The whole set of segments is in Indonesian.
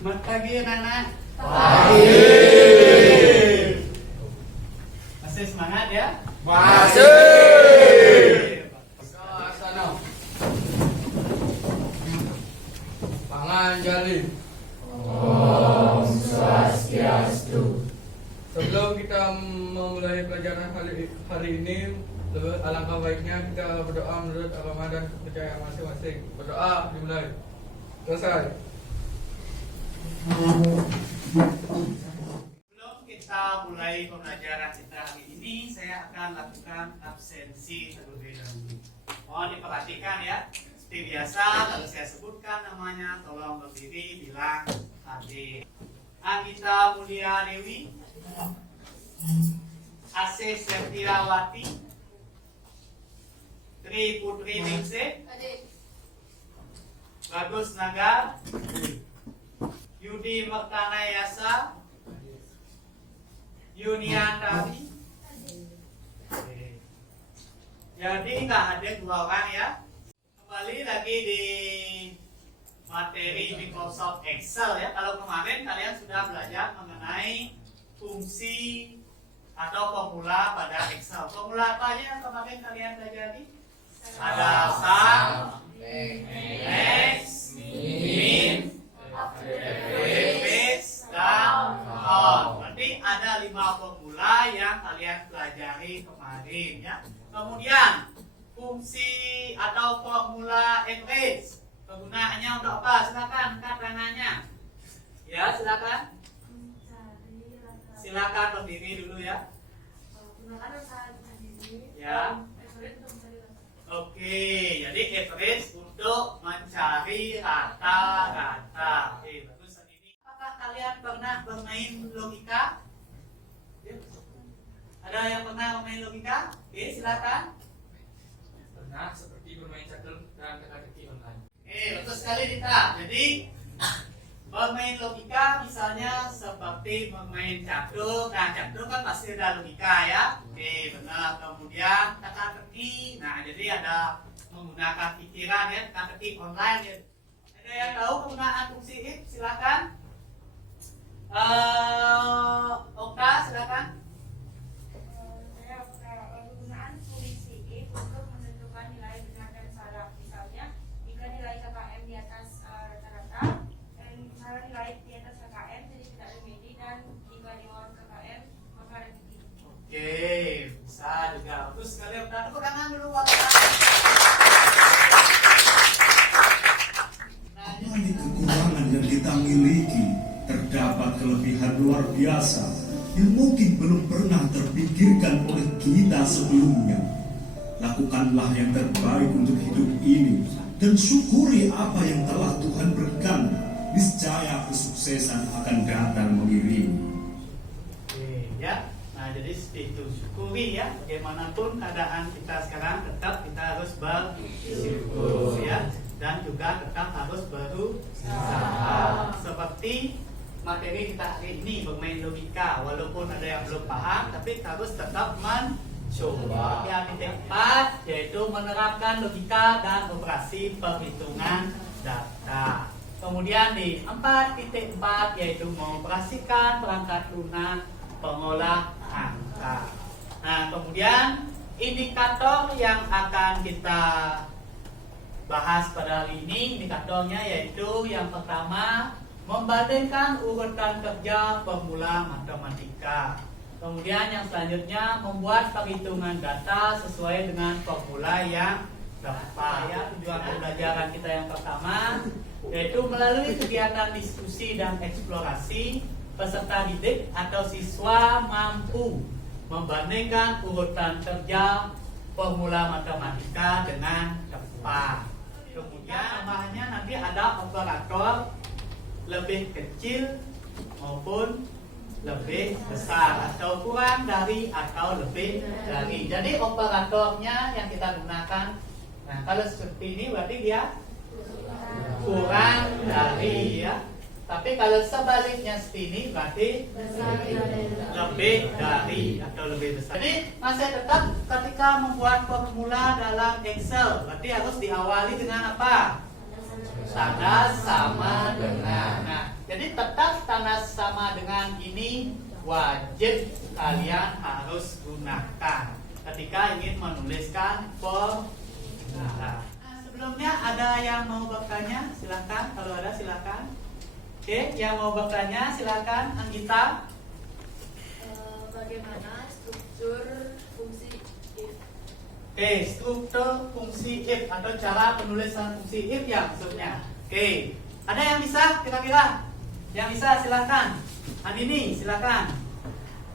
Selamat pagi anak-anak. Pagi. Masih semangat ya? Masih. Sana. Pangan jali. Om Swastiastu. Sebelum kita memulai pelajaran hari ini, alangkah baiknya kita berdoa menurut agama dan kepercayaan masing-masing. Berdoa dimulai. Selesai. Sebelum kita mulai pembelajaran kita hari ini, saya akan lakukan absensi terlebih dahulu. Mohon diperhatikan ya. Seperti biasa, kalau saya sebutkan namanya, tolong berdiri bilang hadir. Anita Mulia Dewi, Ase Septirawati, Tri Putri Ningsih, Bagus Nagar, Yudi Mertana Yasa, Yuniantari. Jadi nggak ada dua orang ya. Kembali lagi di materi Microsoft Excel ya. Kalau kemarin kalian sudah belajar mengenai fungsi atau formula pada Excel. Formula apa aja yang kemarin kalian pelajari? Ada sum, max, min, average, dan count. Berarti ada 5 formula yang kalian pelajari kemarin ya. Kemudian fungsi atau formula average kegunaannya untuk apa? Silakan angkat tangannya. Ya, silakan. Silakan berdiri dulu ya. Ya. Oke, jadi average untuk mencari rata-rata. Oke, bagus ini. Apakah kalian pernah bermain logika? Ada yang pernah bermain logika? Oke, silakan. Pernah seperti bermain catur dan teka-teki online. Betul sekali Dita. Jadi bermain logika misalnya seperti bermain catur. Nah, catur kan pasti ada logika ya. Oke, benar. Kemudian teka-teki. Nah, jadi ada menggunakan pikiran ya, teka-teki online ya. Ada yang tahu penggunaan fungsi if? Silakan. Oka, silakan. Penggunaan fungsi if untuk menentukan nilai benar dan salah. Misalnya, jika nilai KKM di atas rata-rata, dan misalnya nilai di atas KKM jadi tidak remedi, dan jika di bawah KKM maka remedi. Oke, bisa juga. Bagus sekali. Udah tepuk tangan dulu. Dari kekurangan yang kita miliki, terdapat kelebihan luar biasa yang mungkin belum pernah terpikirkan oleh kita sebelumnya. Lakukanlah yang terbaik untuk hidup ini dan syukuri apa yang telah Tuhan berikan. Niscaya kesuksesan akan datang mengiringi. Oke, ya. Nah, jadi itu syukuri ya. Bagaimanapun keadaan kita sekarang, tetap kita harus bersyukur ya. Dan juga tetap harus berusaha. Seperti materi kita hari ini bermain logika, walaupun ada yang belum paham, tapi harus tetap mencoba. Yang keempat yaitu menerapkan logika dan operasi perhitungan data. Kemudian di 4.4 yaitu mengoperasikan perangkat lunak pengolah angka. Nah, kemudian indikator yang akan kita bahas pada hari ini, indikatornya yaitu yang pertama membandingkan urutan kerja formula matematika. Kemudian yang selanjutnya membuat perhitungan data sesuai dengan formula yang tepat. Ya, tujuan pembelajaran kita yang pertama yaitu melalui kegiatan diskusi dan eksplorasi, peserta didik atau siswa mampu membandingkan urutan kerja formula matematika dengan tepat. Kemudian tambahannya nanti ada operator lebih kecil maupun lebih besar, atau kurang dari atau lebih dari. Jadi operatornya yang kita gunakan. Nah, kalau seperti ini berarti dia kurang dari ya. Tapi kalau sebaliknya seperti ini berarti lebih dari atau lebih besar. Jadi masih tetap ketika membuat formula dalam Excel berarti harus diawali dengan apa? Tanda sama dengan. Nah, jadi jadi tetap tanda sama dengan ini wajib kalian harus gunakan ketika ingin menuliskan formula. Sebelumnya ada yang mau bertanya? Silakan, kalau ada silakan. Oke, yang mau bertanya silakan, Anggita. Bagaimana struktur fungsi if? Oke, struktur fungsi if atau cara penulisan fungsi if ya maksudnya. Oke, ada yang bisa kira-kira? Yang bisa silakan. Andini silakan.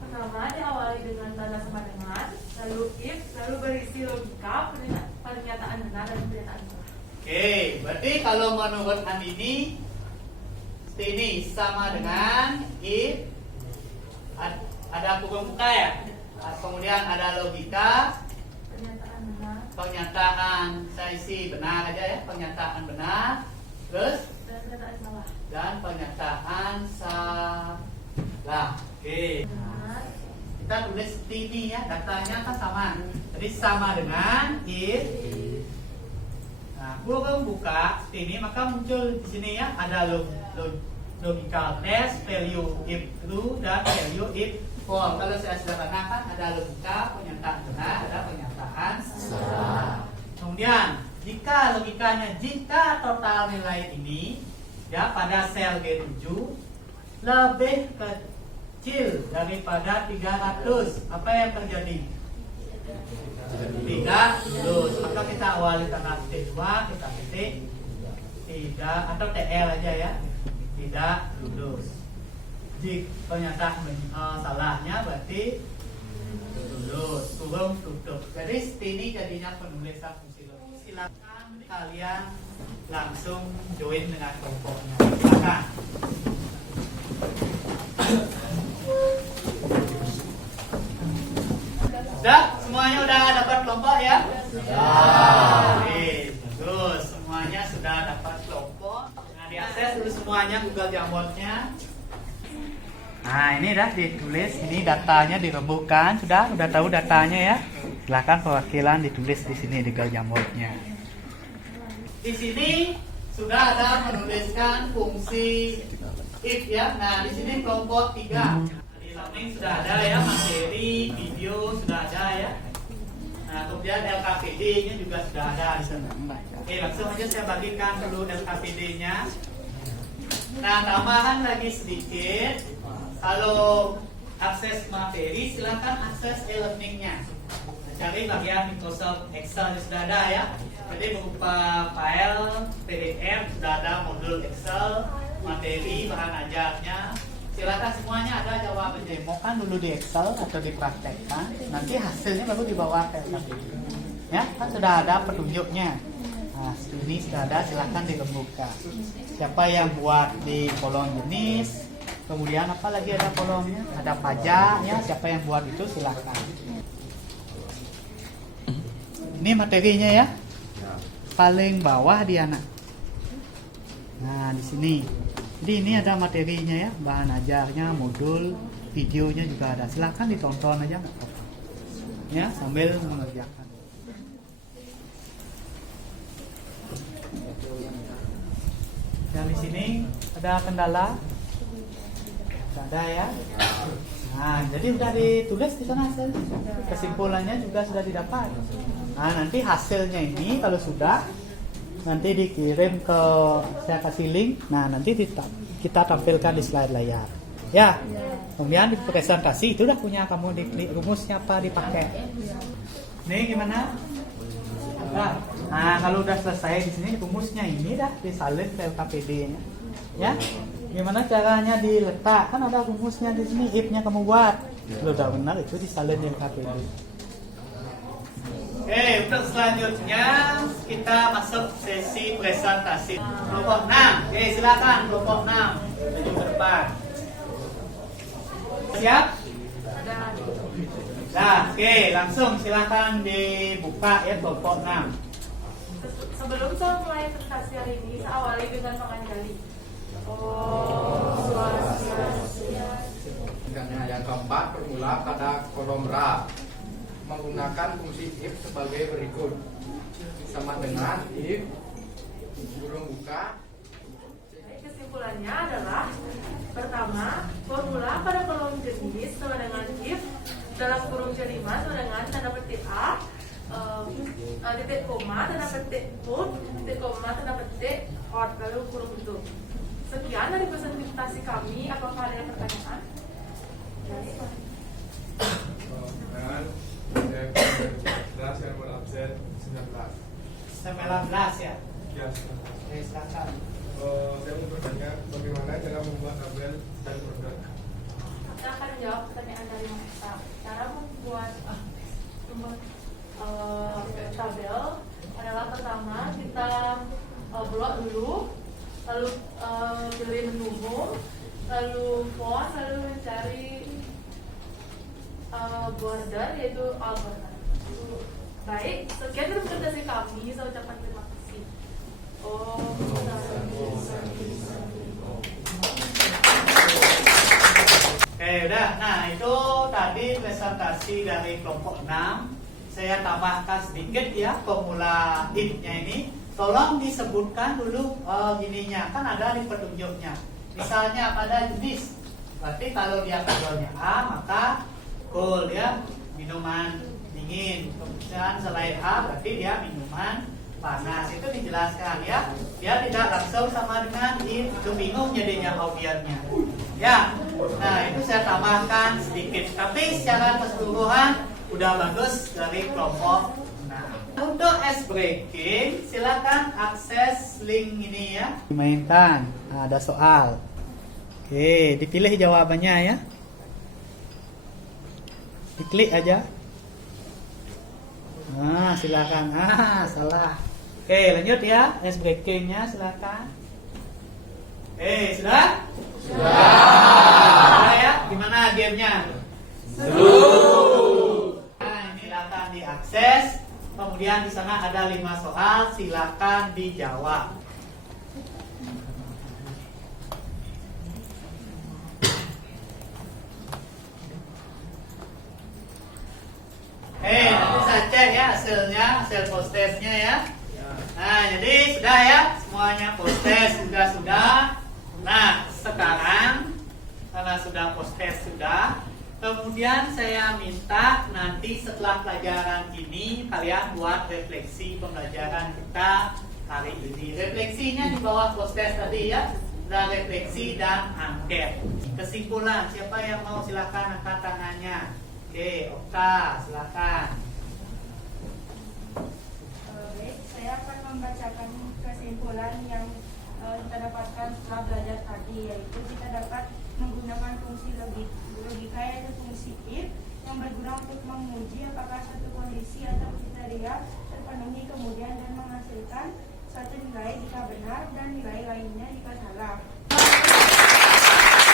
Pertama diawali dengan tanda sama dengan, lalu if, lalu berisi logika, pernyataan benar dan pernyataan salah. Oke, berarti kalau menurut Andini ini sama dengan if ada kurung buka ya. Kemudian ada logika, Pernyataan benar pernyataan saya isi benar aja ya, pernyataan benar, terus dan pernyataan salah. dan pernyataan salah. Oke. Benar, Kita tulis seperti ini ya, datanya kan sama. Jadi sama dengan if. Nah, kurung buka seperti ini, maka muncul di sini ya ada logical test, value if true dan value if false. Kalau saya sederhanakan ada logika, pernyataan benar, ada pernyataan salah. Kemudian jika logikanya jika total nilai ini ya pada sel G7 lebih kecil daripada 300, apa yang terjadi? Tidak lulus. Maka kita awali tanda titik 2, kita titik tidak atau TL aja ya, tidak lulus. Jika pernyataan salahnya berarti lulus, kurung tutup. Jadi ini jadinya penulisan fungsi logis. Silakan kalian langsung join dengan kelompoknya. Silakan. Sudah? Semuanya udah dapat kelompok ya? Oke, bagus. Semuanya sudah dapat kelompok. Nah, diakses dulu semuanya Google Jamboardnya. Nah, ini dah ditulis. Ini datanya dirembukan. Sudah tahu datanya ya? Silakan perwakilan ditulis di sini di Google Jamboardnya. Di sini sudah ada menuliskan fungsi if ya. Nah, di sini kelompok 3. Di samping sudah ada ya materi, video sudah ada ya. Nah, kemudian LKPD-nya juga sudah ada di sana. Oke, langsung aja saya bagikan dulu LKPD-nya. Nah, tambahan lagi sedikit. Kalau akses materi, silakan akses e-learning-nya. Cari bagian Microsoft Excel sudah ada ya. Jadi berupa file PDF sudah ada modul Excel, materi, bahan ajarnya. Silakan semuanya ada jawaban demo kan dulu di Excel atau dipraktekkan. Nanti hasilnya baru dibawa ke LKPD. Ya, kan sudah ada petunjuknya. Nah, ini sudah ada, silakan dirembukan. Siapa yang buat di kolom jenis, kemudian apa lagi ada kolomnya? Ada pajaknya, siapa yang buat itu silakan. Ini materinya ya. Paling bawah di anak. Nah, di sini. Jadi ini ada materinya ya, bahan ajarnya, modul, videonya juga ada. Silakan ditonton aja nggak apa-apa. Ya, sambil mengerjakan. Dan di sini ada kendala? Tidak ada ya. Nah, jadi sudah ditulis di sana hasil. Kesimpulannya juga sudah didapat. Nah, nanti hasilnya ini kalau sudah nanti dikirim ke, saya kasih link. Nah, nanti kita tampilkan di slide layar. Ya. Kemudian di presentasi itu udah punya kamu diklik rumusnya apa dipakai. Nih gimana? Nah, kalau udah selesai di sini rumusnya ini dah disalin ke LKPD-nya. Ya. Gimana caranya diletak? Kan ada rumusnya di sini, if-nya kamu buat. Kalau udah benar itu disalin di LKPD. Oke, untuk selanjutnya kita masuk sesi presentasi. Kelompok 6. Oke, silakan kelompok 6 maju ke depan. Siap? Nah, oke, langsung silakan dibuka ya kelompok 6. Sebelum saya mulai presentasi hari ini, saya awali dengan menganjali. Dan yang keempat bermula pada kolom ra, menggunakan fungsi if sebagai berikut. Sama dengan if kurung buka. Kesimpulannya adalah pertama, formula pada kolom jenis sama dengan if dalam kurung kelima sama dengan tanda petik A, titik koma, tanda petik put, titik koma, tanda petik hot, lalu kurung tutup. Sekian dari presentasi kami. Apakah ada pertanyaan? Dan saya yang berabsen 19. 19 ya. Ya, Oke, silakan. saya mau bertanya bagaimana cara membuat label dan produk. Saya akan menjawab pertanyaan dari Mas Esa. Cara membuat tabel adalah pertama kita blok dulu, lalu pilih menu home, lalu font, lalu mencari border yaitu all border. Baik, sekian dari presentasi kami. Saya ucapkan terima kasih. Oke, udah. Nah, itu tadi presentasi dari kelompok 6. Saya tambahkan sedikit ya formula if-nya ini. Tolong disebutkan dulu gininya, kan ada di petunjuknya. Misalnya pada jenis, berarti kalau dia kabelnya A, maka cool ya, minuman dingin. Kemudian selain A, berarti dia minuman panas. Itu dijelaskan ya. Dia tidak langsung sama dengan if, itu bingung jadinya audionya. Ya, nah itu saya tambahkan sedikit. Tapi secara keseluruhan udah bagus dari kelompok. Nah, untuk ice breaking, silakan akses link ini ya. Dimainkan, ada soal. Oke, dipilih jawabannya ya. Diklik aja. Nah, silakan. Salah. Oke, lanjut ya. Ice breakingnya silakan. Sudah? Sudah ya. Gimana gamenya? Seru. Nah, ini silakan diakses. Kemudian di sana ada 5 soal, silakan dijawab. Nanti saya cek ya hasilnya, hasil post testnya ya. Nah, jadi sudah ya, semuanya post test sudah. Nah, sekarang karena sudah post test sudah, kemudian saya minta nanti setelah pelajaran ini kalian buat refleksi pembelajaran kita hari ini. Refleksinya di bawah post test tadi ya, ada refleksi dan angket. Kesimpulan, siapa yang mau silakan angkat tangannya. Oke, Okta, silakan. Baik, saya akan membacakan kesimpulan yang kita dapatkan setelah belajar tadi, yaitu kita dapat menggunakan fungsi logika yaitu fungsi if yang berguna untuk menguji apakah suatu kondisi atau kriteria terpenuhi kemudian dan menghasilkan suatu nilai jika benar dan nilai lainnya jika salah.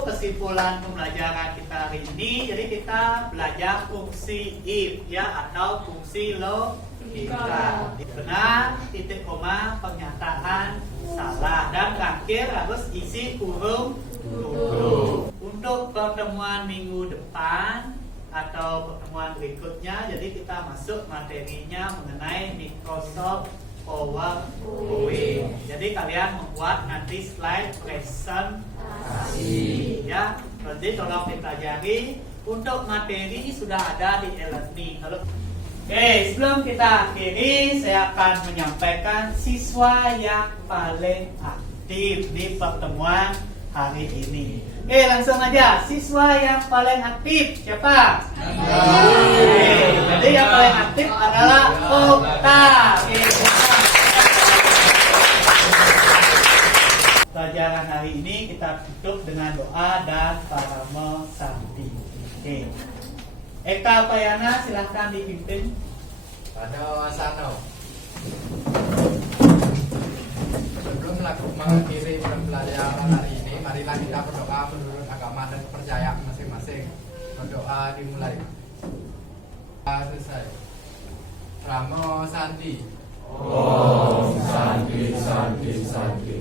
Kesimpulan pembelajaran kita hari ini, jadi kita belajar fungsi if ya atau fungsi logika. Benar, titik koma, pernyataan salah, dan terakhir harus isi kurung tutup. Untuk pertemuan minggu depan atau pertemuan berikutnya, jadi kita masuk materinya mengenai Microsoft PowerPoint. Jadi kalian membuat nanti slide presentasi ya. Jadi tolong dipelajari. Untuk materi sudah ada di e-learning. Oke, sebelum kita akhiri, saya akan menyampaikan siswa yang paling aktif di pertemuan hari ini. Oke, langsung aja. Siswa yang paling aktif siapa? Oke, jadi yang paling aktif adalah Okta. Oke, pelajaran hari ini kita tutup dengan doa dan paramo santi. Oke. Eka Payana, silahkan dipimpin. Pada Asano. Sebelum mengakhiri pembelajaran hari ini, marilah kita berdoa menurut agama dan kepercayaan masing-masing. Berdoa dimulai. Selesai. Ramo Santi. Om Santi Santi Santi.